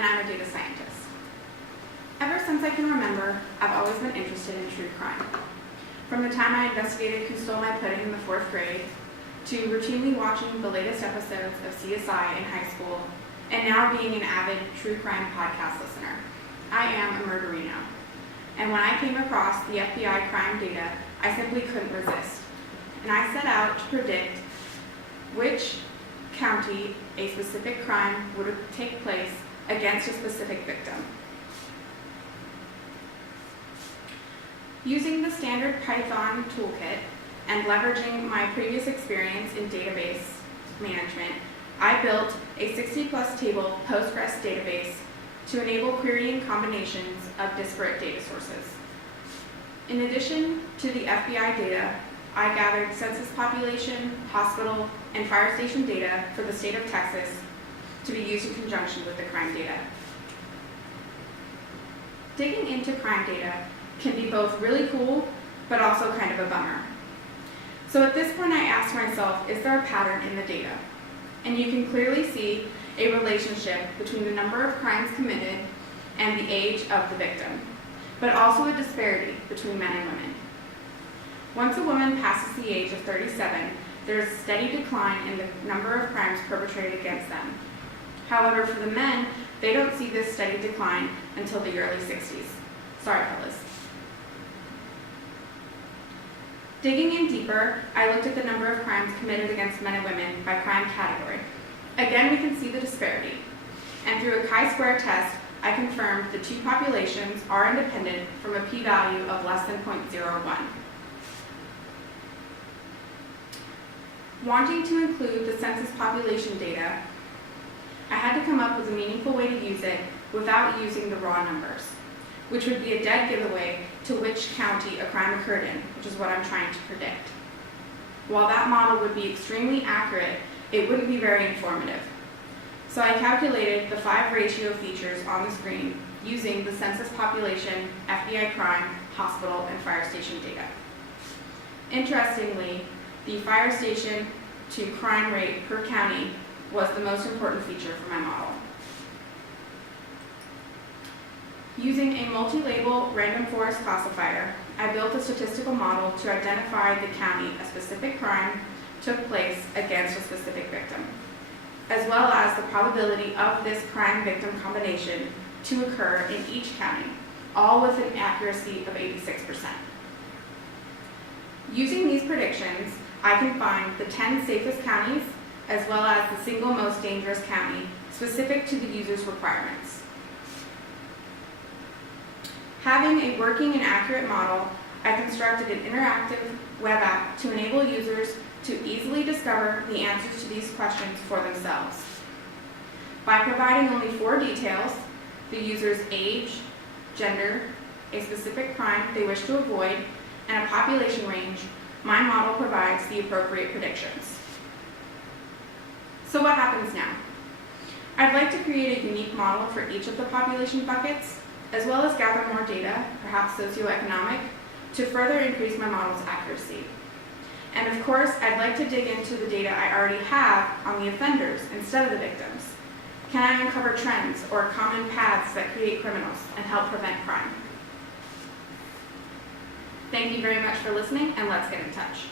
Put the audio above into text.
and I'm a data scientist. Ever since I can remember, I've always been interested in true crime. From the time I investigated who stole my pudding in the 4th grade, to routinely watching the latest episodes of CSI in high school, and now being an avid true crime podcast listener. I am a murderino. And when I came across the FBI crime data, I simply couldn't resist. And I set out to predict which county a specific crime would take place against a specific victim. Using the standard Python toolkit and leveraging my previous experience in database management, I built a 60+ table Postgres database to enable querying combinations of disparate data sources. In addition to the FBI data, I gathered census population, hospital, and fire station data for the state of Texas to be used in conjunction with the crime data. Digging into crime data can be both really cool, but also kind of a bummer. So at this point I asked myself, is there a pattern in the data? And you can clearly see a relationship between the number of crimes committed and the age of the victim, but also a disparity between men and women. Once a woman passes the age of 37, there is a steady decline in the number of crimes perpetrated against them. However, for the men, they don't see this steady decline until the early 60s. Sorry, fellas. Digging in deeper, I looked at the number of crimes committed against men and women by crime category. Again, we can see the disparity. And through a chi-square test, I confirmed the two populations are independent from a p-value of less than 0.01. Wanting to include the census population data, I had to come up with a meaningful way to use it without using the raw numbers, which would be a dead giveaway to which county a crime occurred in, which is what I'm trying to predict. While that model would be extremely accurate, it wouldn't be very informative. So I calculated the 5 ratio features on the screen using the census population, FBI crime, hospital, and fire station data. Interestingly, the fire station to crime rate per county was the most important feature for my model. Using a multi-label random forest classifier, I built a statistical model to identify the county a specific crime took place against a specific victim, as well as the probability of this crime-victim combination to occur in each county, all with an accuracy of 86%. Using these predictions, I can find the 10 safest counties, as well as the single most dangerous county, specific to the user's requirements. Having a working and accurate model, I constructed an interactive web app to enable users to easily discover the answers to these questions for themselves. By providing only 4 details, the user's age, gender, a specific crime they wish to avoid, and a population range, my model provides the appropriate predictions. So what happens now? I'd like to create a unique model for each of the population buckets, as well as gather more data, perhaps socioeconomic, to further increase my model's accuracy. And of course, I'd like to dig into the data I already have on the offenders instead of the victims. Can I uncover trends or common paths that create criminals and help prevent crime? Thank you very much for listening, and let's get in touch.